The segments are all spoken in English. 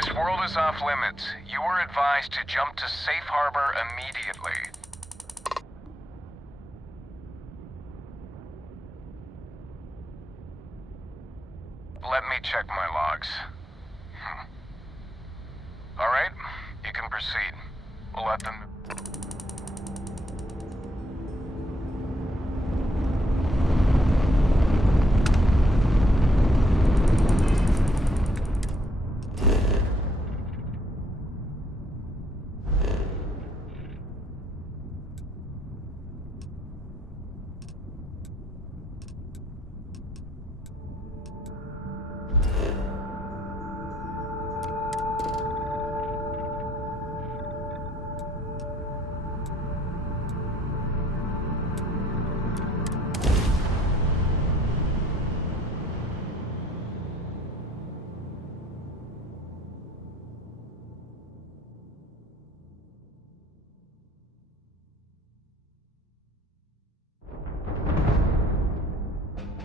This world is off limits. You were advised to jump to safe harbor immediately. Let me check my logs. Alright, you can proceed. We'll let them...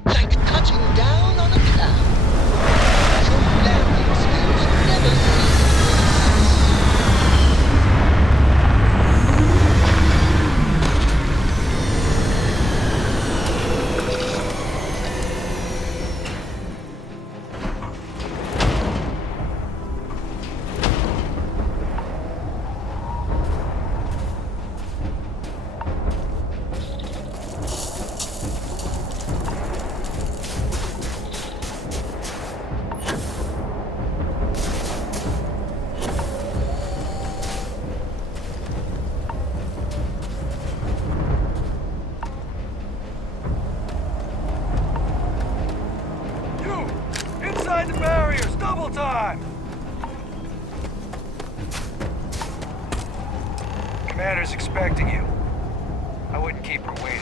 Like touching down on a cloud. Your landing skills never Inside the barriers, double time! Commander's expecting you. I wouldn't keep her waiting.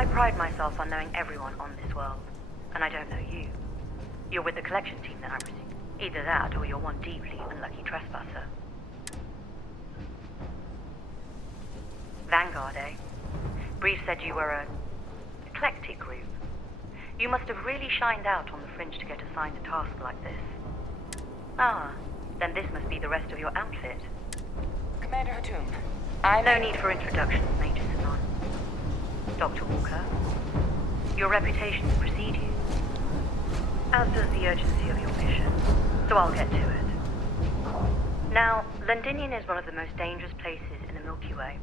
I pride myself on knowing everyone on this world, and I don't know you. You're with the collection team then, I presume. Either that, or you're one deeply unlucky trespasser. Vanguard, eh? Brief said you were a eclectic group. You must have really shined out on the fringe to get assigned a task like this. Ah, then this must be the rest of your outfit. Commander Hatum, No need for introductions, Major Sanon. Dr. Walker, your reputations precede you, as does the urgency of your mission, so I'll get to it. Now, Londinium is one of the most dangerous places in the Milky Way.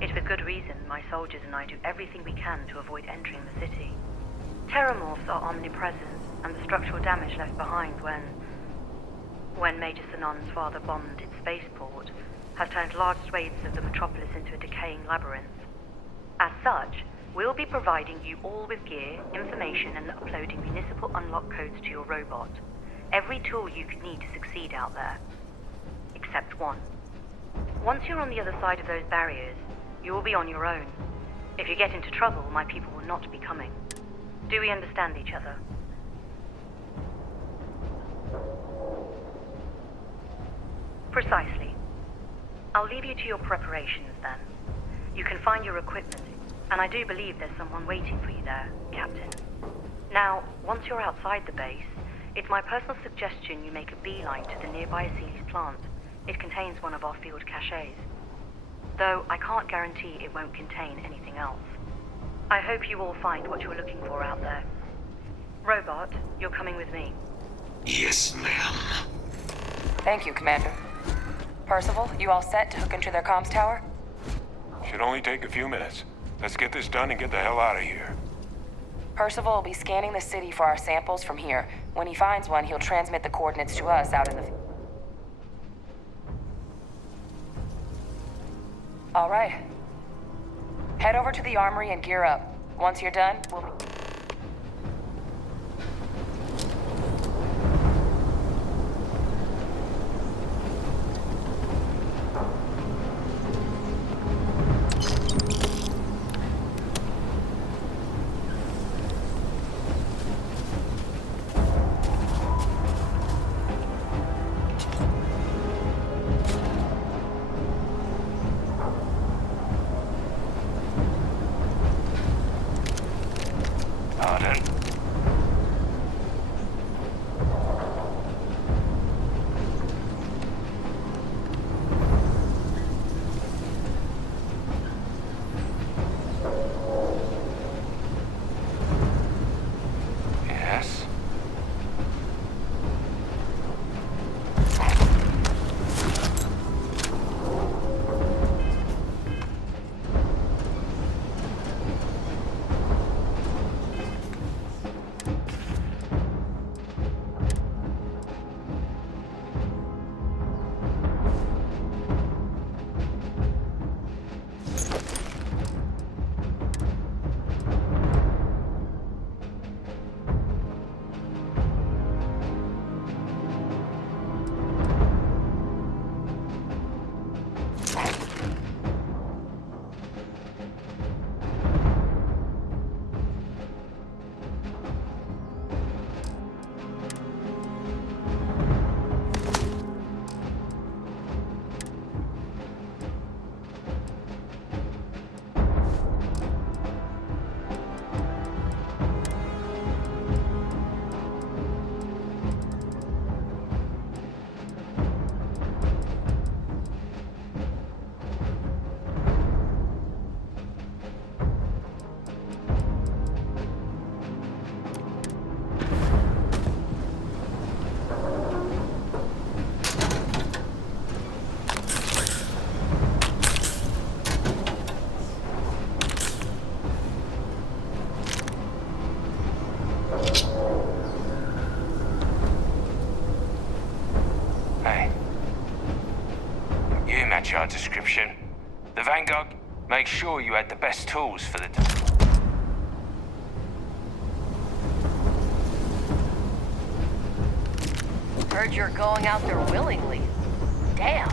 It's with good reason my soldiers and I do everything we can to avoid entering the city. Terramorphs are omnipresent, and the structural damage left behind when Major Sanon's father bombed its spaceport has turned large swathes of the metropolis into a decaying labyrinth. As such, we'll be providing you all with gear, information, and uploading municipal unlock codes to your robot. Every tool you could need to succeed out there. Except one. Once you're on the other side of those barriers, you will be on your own. If you get into trouble, my people will not be coming. Do we understand each other? Precisely. I'll leave you to your preparations then. You can find your equipment, and I do believe there's someone waiting for you there, Captain. Now, once you're outside the base, it's my personal suggestion you make a beeline to the nearby Aceles plant. It contains one of our field caches. Though I can't guarantee it won't contain anything else. I hope you all find what you're looking for out there. Robot, you're coming with me. Yes, ma'am. Thank you, Commander. Percival, you all set to hook into their comms tower? Should only take a few minutes. Let's get this done and get the hell out of here. Percival will be scanning the city for our samples from here. When he finds one, he'll transmit the coordinates to us out in the... All right. Head over to the armory and gear up. Once you're done, we'll... Pardon? Yes? Hey. You match our description. The Vanguard, make sure you had the best tools for the... Heard you're going out there willingly. Damn.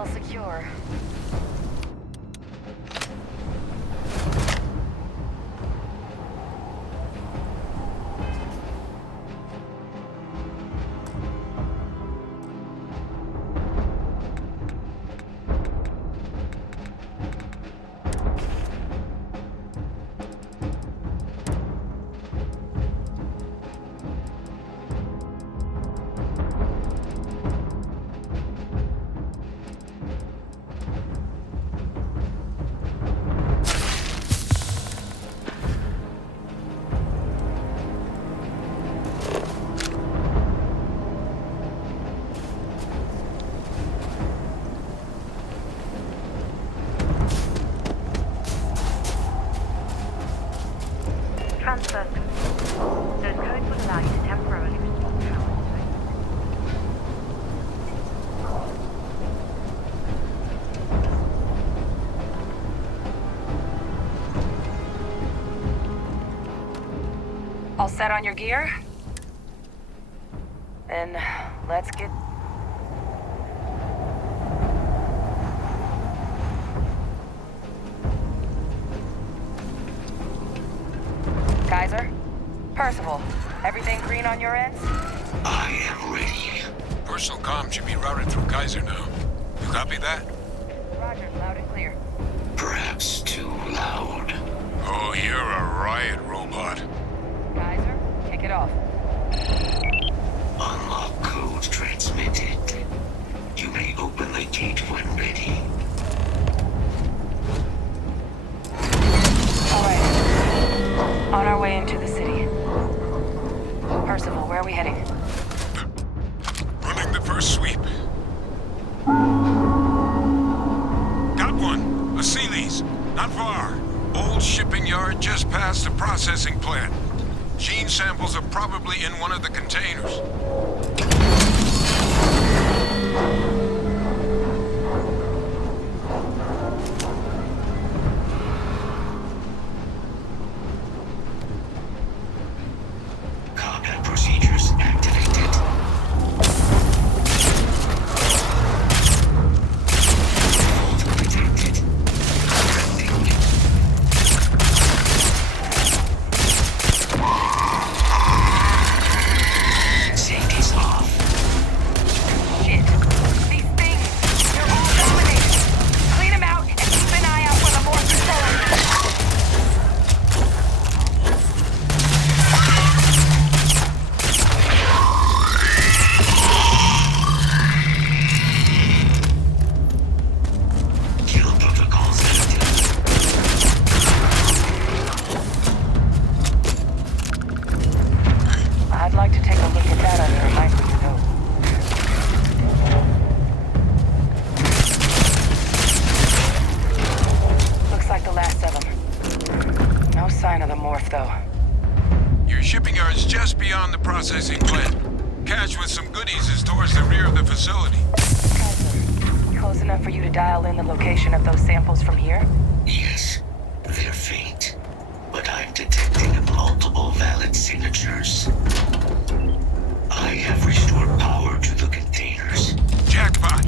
Still secure. Transfer. Those codes will allow you to temporarily restore power. All set on your gear? Then let's get... Kaiser? Percival, everything green on your ends? I am ready. Personal comm should be routed through Kaiser now. You copy that? Roger, loud and clear. Perhaps too loud. Oh, you're a riot robot. Kaiser, kick it off. Unlock code transmitted. You may open the gate when ready. All right. On our way into the city. Percival, where are we heading? Running the first sweep. Got one. A Sealy's. Not far. Old shipping yard just past the processing plant. Gene samples are probably in one of the containers. Combat procedures activated. Fault detected. Trending. Safety's off. Shit. These things, they're all dominated. Clean them out and keep an eye out for the more facilities. Kill protocols active. I'd like to take a look at that under a microscope. Looks like the last of them. No sign of the morph, though. Your shipping yard's just beyond the processing plant. Cache with some goodies is towards the rear of the facility. Kaiser, close enough for you to dial in the location of those samples from here? Yes, they're faint, but I'm detecting multiple valid signatures. I have restored power to the containers. Jackpot!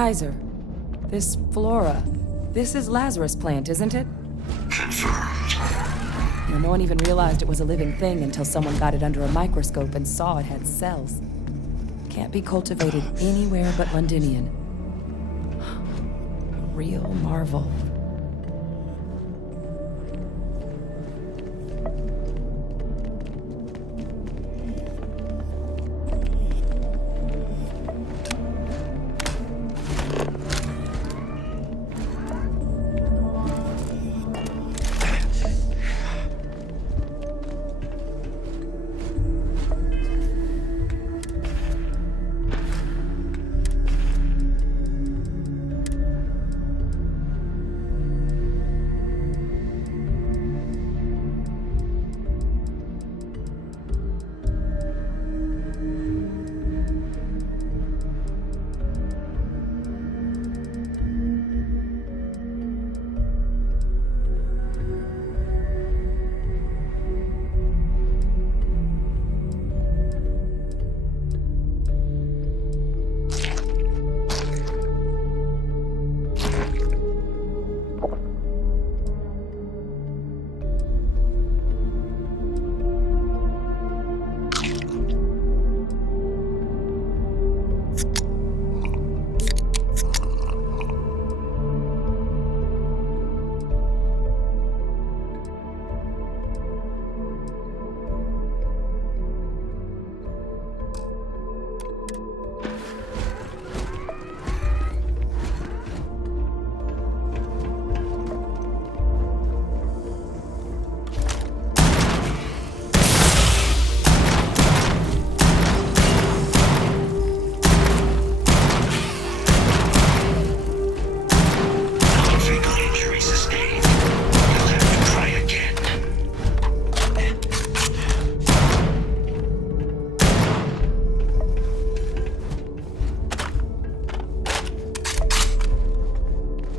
Kaiser, this flora, this is Lazarus plant, isn't it? Confirmed. You know, no one even realized it was a living thing until someone got it under a microscope and saw it had cells. Can't be cultivated anywhere but Londinian. A real marvel.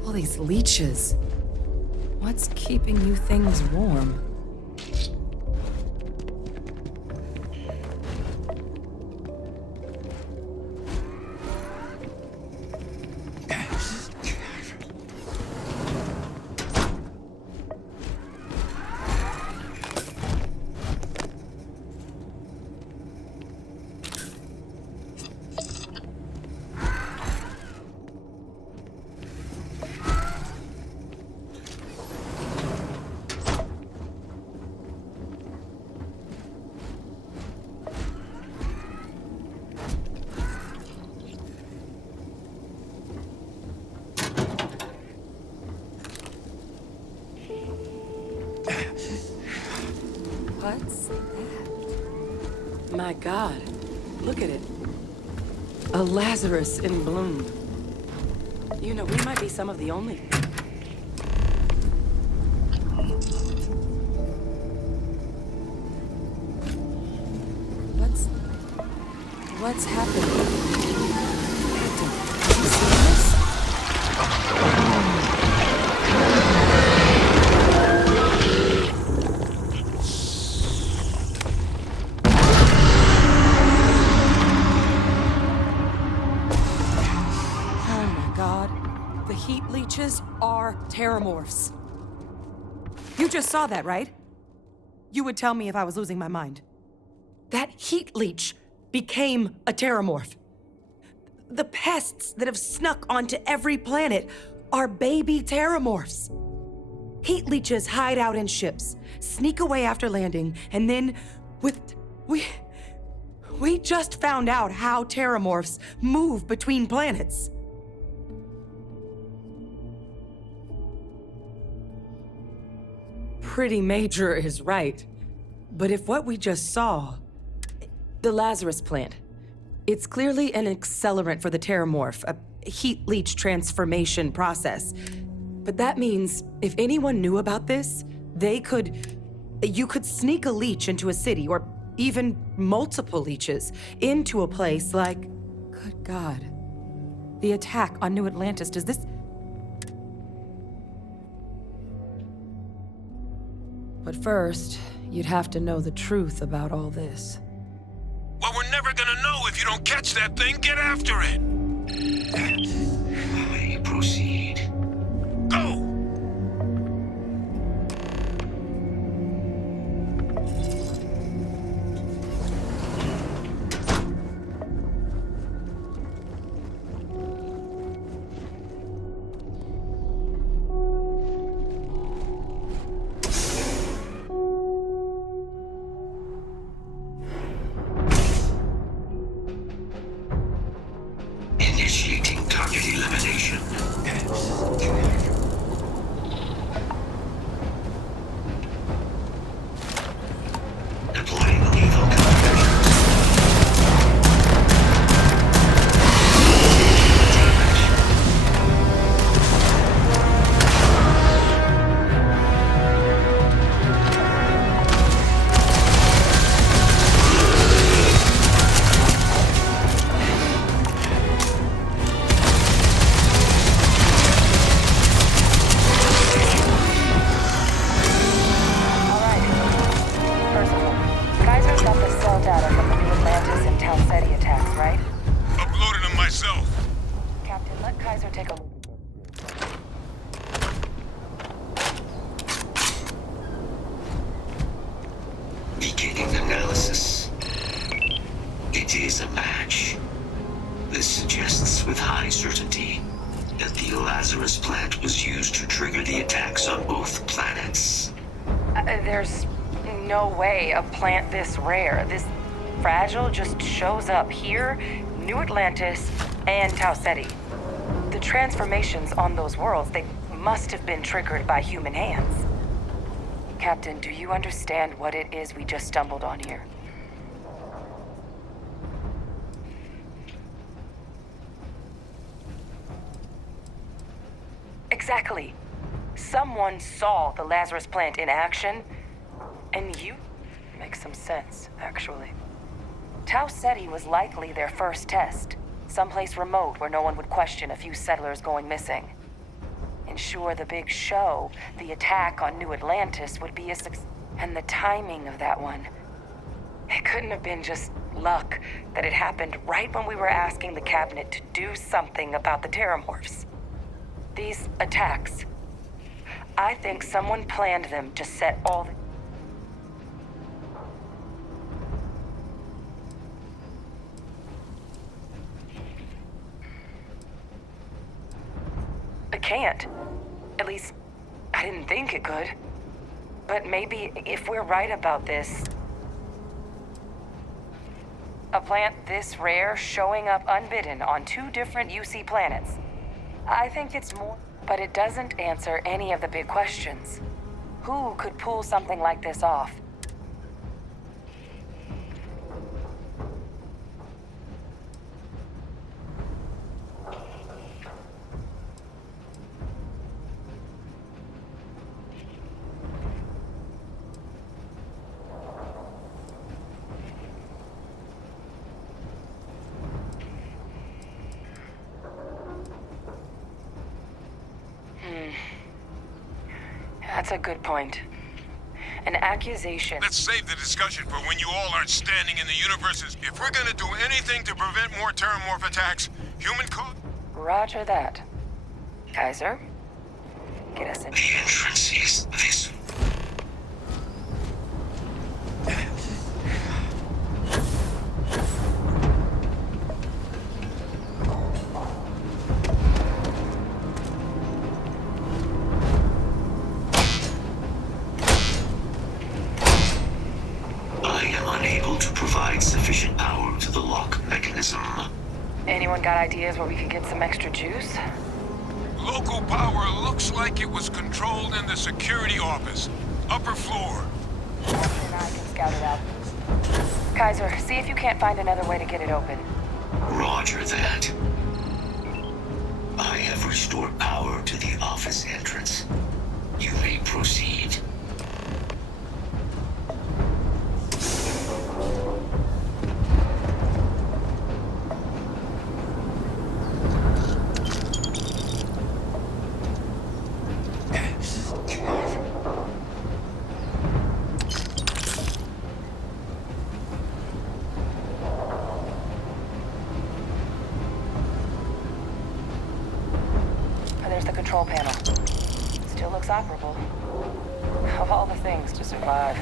All these leeches. What's keeping you things warm? What's that? My God, look at it. A Lazarus in bloom. You know, we might be some of the only... What's happening? Have you seen this? The heat leeches are terramorphs. You just saw that, right? You would tell me if I was losing my mind. That heat leech became a terramorph. The pests that have snuck onto every planet are baby terramorphs. Heat leeches hide out in ships, sneak away after landing, and then we just found out how terramorphs move between planets. Pretty Major is right. But if what we just saw... The Lazarus plant. It's clearly an accelerant for the terramorph, a heat leech transformation process. But that means if anyone knew about this, you could sneak a leech into a city, or even multiple leeches, into a place like... Good God. The attack on New Atlantis, does this... But first, you'd have to know the truth about all this. Well, we're never gonna know if you don't catch that thing. Get after it! elimination. Deploying lethal countermeasures. First of all, Kaiser's got the cell data from the New Atlantis and Town City attacks, right? Uploaded them myself. Captain, let Kaiser take a look. Beginning analysis. It is a match. This suggests with high certainty that the Lazarus plant was used to trigger the attacks on both planets. There's no way a plant this rare, this fragile, just shows up here, New Atlantis, and Tau Ceti. The transformations on those worlds, they must have been triggered by human hands. Captain, do you understand what it is we just stumbled on here? Exactly. Someone saw the Lazarus plant in action, and you... Makes some sense, actually. Tau Ceti was likely their first test. Someplace remote where no one would question a few settlers going missing. Ensure the big show, the attack on New Atlantis, would be a success. And the timing of that one... It couldn't have been just luck that it happened right when we were asking the cabinet to do something about the Terramorphs. These attacks... I think someone planned them to set all the... It can't. At least, I didn't think it could. But maybe if we're right about this... A plant this rare showing up unbidden on 2 different UC planets. I think it's more... But it doesn't answer any of the big questions. Who could pull something like this off? That's a good point. An accusation. Let's save the discussion for when you all aren't standing in the universes. If we're gonna do anything to prevent more Terramorph attacks, human cause... Roger that. Kaiser, get us in. The entrance is this. Sufficient power to the lock mechanism. Anyone got ideas where we could get some extra juice? Local power looks like it was controlled in the security office. Upper floor. And I can scout it out. Kaiser, see if you can't find another way to get it open. Roger that. I have restored power to the office entrance. You may proceed. There's the control panel. Still looks operable. Of all the things to survive.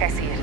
think I see it.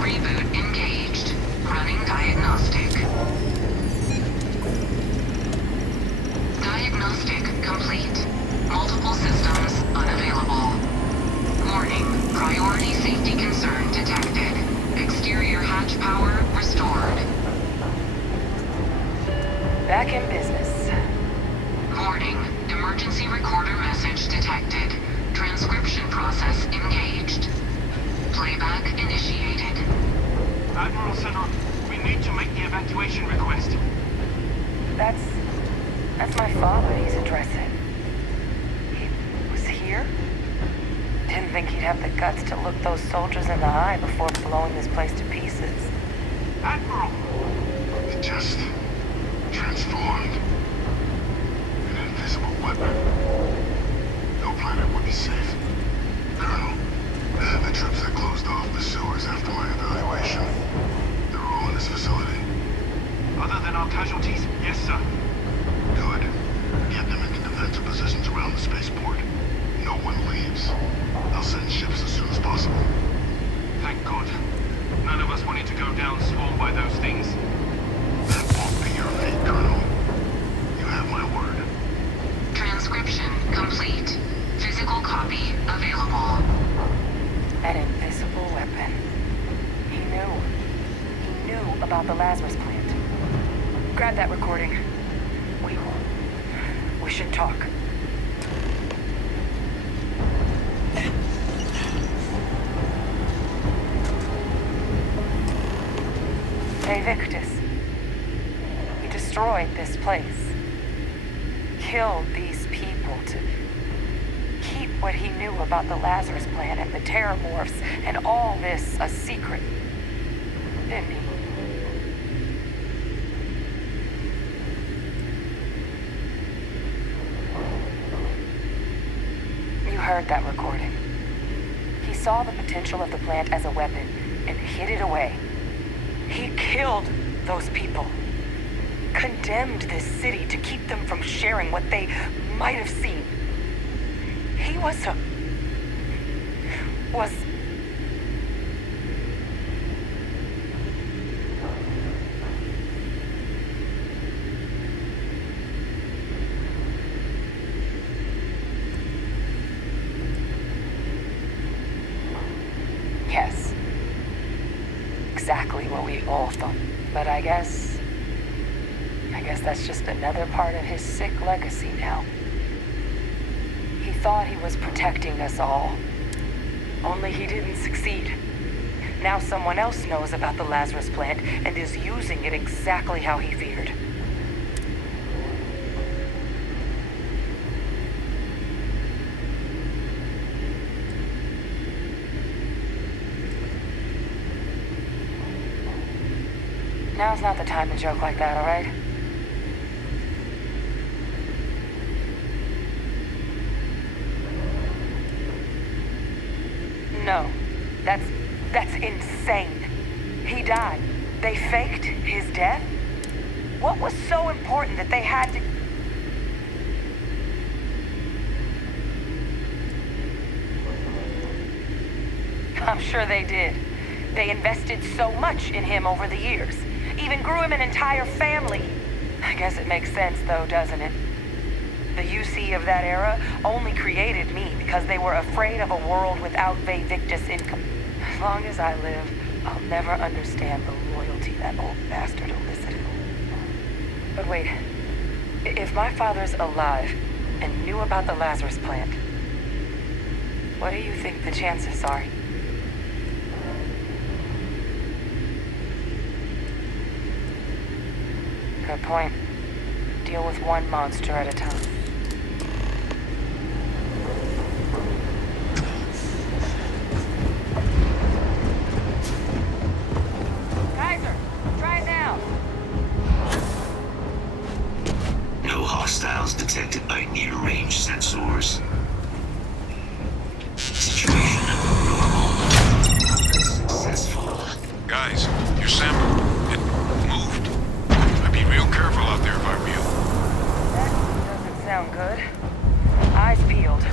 Reboot engaged. Running diagnostic. Diagnostic complete. Multiple systems unavailable. Warning, priority safety concern detected. Exterior hatch power restored. Back in business. Warning, emergency recorder message detected. Transcription process engaged. Playback initiated. Admiral Center, we need to make the evacuation request. That's my father he's addressing. He was here? Didn't think he'd have the guts to look those soldiers in the eye before blowing this place to pieces. Admiral! It just transformed. An invisible weapon. No planet would be safe. Colonel, the troops that closed off the sewers after my evaluation, they're all in this facility. Other than our casualties, yes, sir. Good. Get them into defensive positions around the spaceport. No one leaves. I'll send ships as soon as possible. Thank God. None of us wanted to go down swarmed by those things. That won't be your fate, Colonel. You have my word. Transcription complete. Physical copy available. An invisible weapon. He knew. He knew about the Lazarus plant. Grab that recording. We should talk. Hey, Victus. He destroyed this place. Killed these people to keep what he knew about the Lazarus plant and the Terramorphs and all this a secret. Didn't he? You heard that recording. He saw the potential of the plant as a weapon and hid it away. He killed those people. Condemned this city to keep them from sharing what they might have seen. He was Yes. Exactly what we all thought. But I guess that's just another part of his sick legacy now. He thought he was protecting us all. Only he didn't succeed. Now someone else knows about the Lazarus plant and is using it exactly how he feared. Now's not the time to joke like that, all right? No, that's insane. He died. They faked his death? What was so important that they had to... I'm sure they did. They invested so much in him over the years. Even grew him an entire family. I guess it makes sense though, doesn't it? The UC of that era only created me because they were afraid of a world without Victus income. As long as I live, I'll never understand the loyalty that old bastard elicited. But wait, if my father's alive and knew about the Lazarus plant, what do you think the chances are? Good point. Deal with one monster at a time. Kaiser, try it now. No hostiles detected by near-range sensors. Situation normal. Successful. Guys, your sample, it moved. I'd be real careful out there if I were you. That doesn't sound good. Eyes peeled.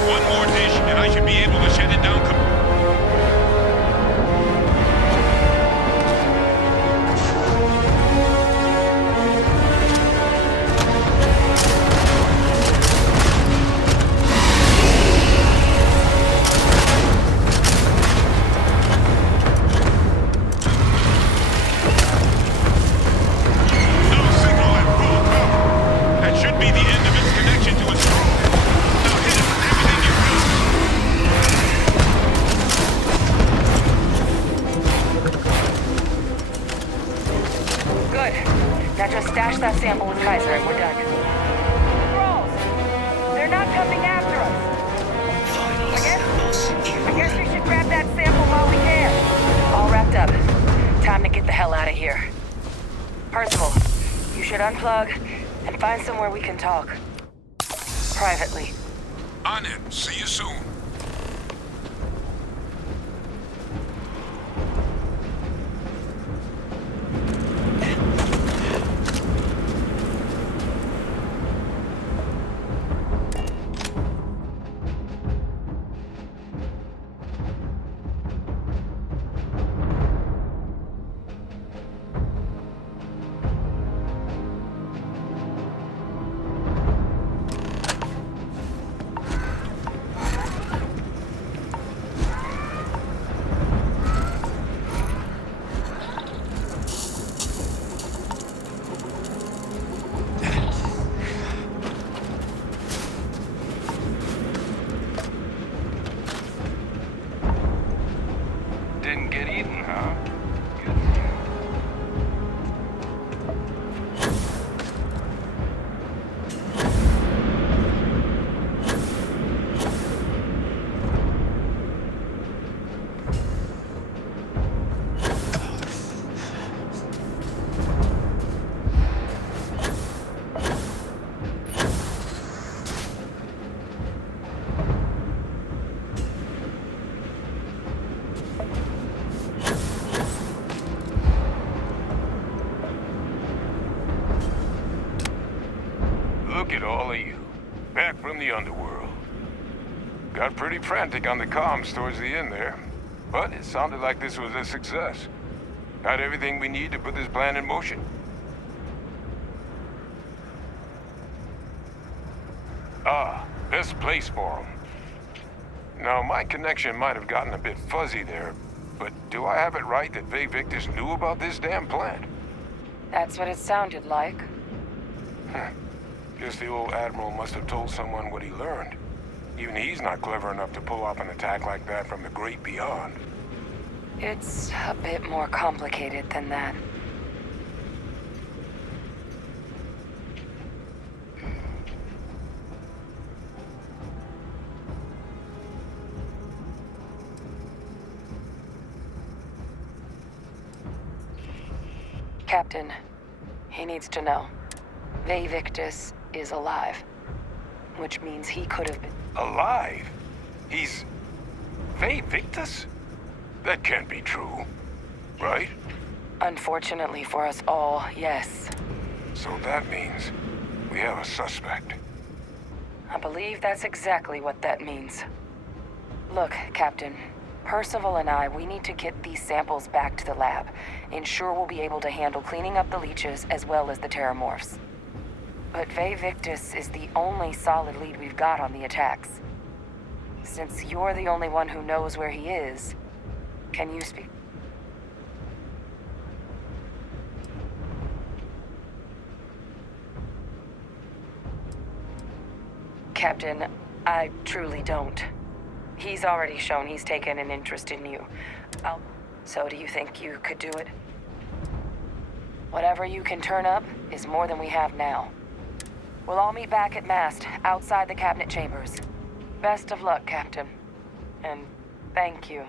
One more dish, and I should be able to shut it down completely. Now just stash that sample with Kaiser and we're done. Skrulls! They're not coming after us! Final I sample guess secure. we should grab that sample while we can. All wrapped up. Time to get the hell out of here. Percival, you should unplug and find somewhere we can talk. Privately. On it. See you soon. Didn't get eaten, huh? Look at all of you. Back from the underworld. Got pretty frantic on the comms towards the end there. But it sounded like this was a success. Got everything we need to put this plan in motion. Ah, best place for them. Now, my connection might have gotten a bit fuzzy there, but do I have it right that Vay Victus knew about this damn plant? That's what it sounded like. Guess the old Admiral must have told someone what he learned. Even he's not clever enough to pull off an attack like that from the great beyond. It's a bit more complicated than that. Captain, he needs to know. Vay Victus is alive. Which means he could have been... Alive? He's... Vay Victus? That can't be true, right? Unfortunately for us all, yes. So that means we have a suspect. I believe that's exactly what that means. Look, Captain. Percival and we need to get these samples back to the lab. Ensure we'll be able to handle cleaning up the leeches as well as the terramorphs. But Vay Victus is the only solid lead we've got on the attacks. Since you're the only one who knows where he is, can you speak? Captain, I truly don't. He's already shown he's taken an interest in you. So do you think you could do it? Whatever you can turn up is more than we have now. We'll all meet back at mast, outside the cabinet chambers. Best of luck, Captain. And thank you.